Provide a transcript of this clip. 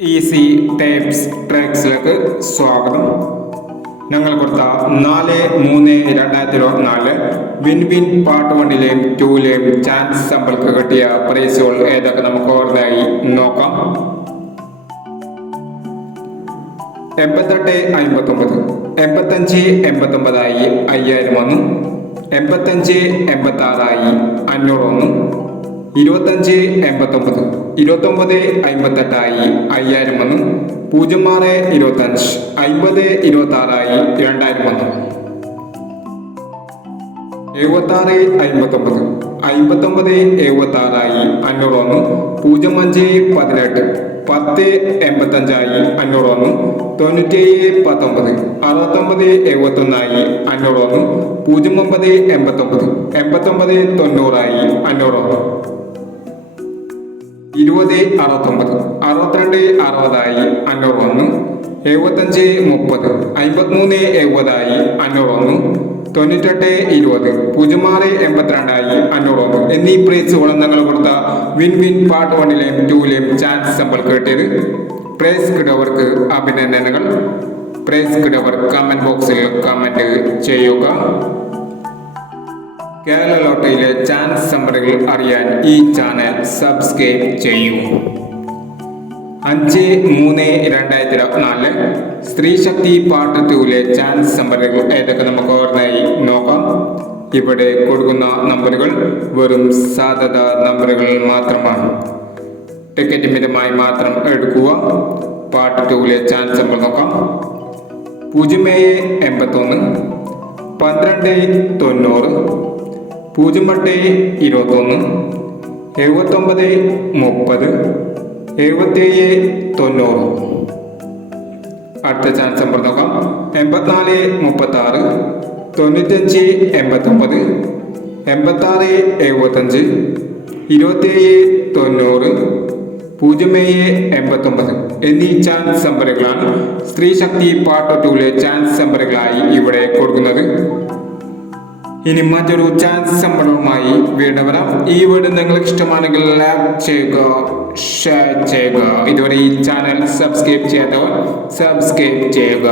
Easy types ട്രാക്സിലേക്ക് സ്വാഗതം. ഞങ്ങൾ കൊടുത്ത നാല് മൂന്ന് രണ്ടായിരത്തി ഇരുപത്തിനാല് വിൻ വിൻ പാർട്ട് വണ്ണിലെയും ടൂയിലെയും ചാൻസ് സമ്പൾക്ക് കിട്ടിയ പ്രൈസുകൾ ഏതൊക്കെ നമുക്ക് ഓർമ്മയായി? നോക്കാം. എൺപത്തെട്ട് അമ്പത്തൊമ്പത്. എൺപത്തഞ്ച് എൺപത്തൊമ്പതായി അയ്യായിരം ഒന്ന് എൺപത്തഞ്ച് എൺപത്തി ആറായി അഞ്ഞൂറ് ഒന്ന് ഇരുപത്തഞ്ച് എൺപത്തൊമ്പത് ഇരുപത്തൊമ്പത് അമ്പത്തെട്ടായി അയ്യായിരം ഒന്ന് പൂജ്യം ആറ് ഇരുപത്തഞ്ച് അമ്പത് ഇരുപത്തി ആറായി രണ്ടായിരം ഒന്ന് എഴുപത്താറ് അമ്പത്തൊമ്പത് അമ്പത്തൊമ്പത് എഴുപത്തി ആറായി അഞ്ഞൂറ് ഒന്ന് പൂജ്യം അഞ്ച് പതിനെട്ട് പത്ത് എൺപത്തഞ്ചായി അഞ്ഞൂറ് ഒന്ന് തൊണ്ണൂറ്റേഴ് പത്തൊമ്പത് അറുപത്തൊമ്പത് എഴുപത്തൊന്നായി അഞ്ഞൂറ് ഒന്ന് പൂജ്യം ഒമ്പത് എൺപത്തൊമ്പത് എൺപത്തൊമ്പത് തൊണ്ണൂറായി അഞ്ഞൂറ് ഒന്ന് ഇരുപത് അറുപത്തൊമ്പത്. അറുപത്തിരണ്ട് അറുപതായി അഞ്ഞൂറ് ഒന്ന് എഴുപത്തഞ്ച് മുപ്പത്. അമ്പത്തിമൂന്ന് എഴുപതായി അഞ്ഞൂറ് ഒന്ന് തൊണ്ണൂറ്റെട്ട് ഇരുപത്. പൂജ്യം ആറ് എൺപത്തിരണ്ടായി അഞ്ഞൂറ് ഒന്ന് എന്നീ പ്രൈസ് നിങ്ങൾ കൊടുത്ത വിൻ വിൻ പാർട്ട് വണ്ണിലെയും ടൂവിലെയും ചാൻസ് സമ്പൾ കിട്ടിയത് പ്രൈസ് കിടവർക്ക് അഭിനന്ദനങ്ങൾ. പ്രൈസ് കിടവർ കമന്റ് ബോക്സിൽ കമന്റ് ചെയ്യുക. കേരള ലോട്ടറിയിലെ ചാൻസ് സമ്മറികൾ അറിയാൻ ഈ ചാനൽ സബ്സ്ക്രൈബ് ചെയ്യൂ. അഞ്ച് മൂന്ന് രണ്ടായിരത്തി ഇരുപത്തിനാല് സ്ത്രീ ശക്തി പാർട്ട് ടൂവിലെ ചാൻസ് നമ്പറുകൾ ഏതൊക്കെ നമുക്ക് ഓർമ്മയായി നോക്കാം. ഇവിടെ കൊടുക്കുന്ന നമ്പറുകൾ വെറും സാധ്യത നമ്പറുകൾ മാത്രമാണ്. ടിക്കറ്റ് മിതമായി മാത്രം എടുക്കുക. പാർട്ട് ടൂവിലെ ചാൻസ് നമ്പർ നോക്കാം. പൂജ്യം ഏഴ് എൺപത്തൊന്ന് പന്ത്രണ്ട് തൊണ്ണൂറ് പൂജ്യം എട്ട് ഇരുപത്തൊന്ന് എഴുപത്തൊമ്പത് മുപ്പത് എഴുപത്തേഴ് തൊണ്ണൂറ്. അടുത്ത ചാൻസ് നമ്പർ നോക്കാം. എൺപത്തിനാല് മുപ്പത്തി ആറ് തൊണ്ണൂറ്റഞ്ച് എൺപത്തൊമ്പത് എൺപത്താറ് എഴുപത്തഞ്ച് ഇരുപത്തേഴ് തൊണ്ണൂറ് പൂജ്യം ഏഴ് എൺപത്തൊമ്പത്. എന്നീ ചാൻസ് നമ്പറുകളാണ് സ്ത്രീ ശക്തി പാർട്ട് ടൂലെ ചാൻസ് നമ്പറുകളായി ഇവിടെ കൊടുക്കുന്നത്. ഇനി മറ്റൊരു ചാൻസ് സംബന്ധവുമായി വീണ്ടും വരാം ഈ വീഡിയോ നിങ്ങൾക്ക് ഇഷ്ടമാണെങ്കിൽ ലൈക്ക് ചെയ്യുക ഷെയർ ചെയ്യുക. ഇതുവരെ ഈ ചാനൽ സബ്സ്ക്രൈബ് ചെയ്യാത്തവർ സബ്സ്ക്രൈബ് ചെയ്യുക.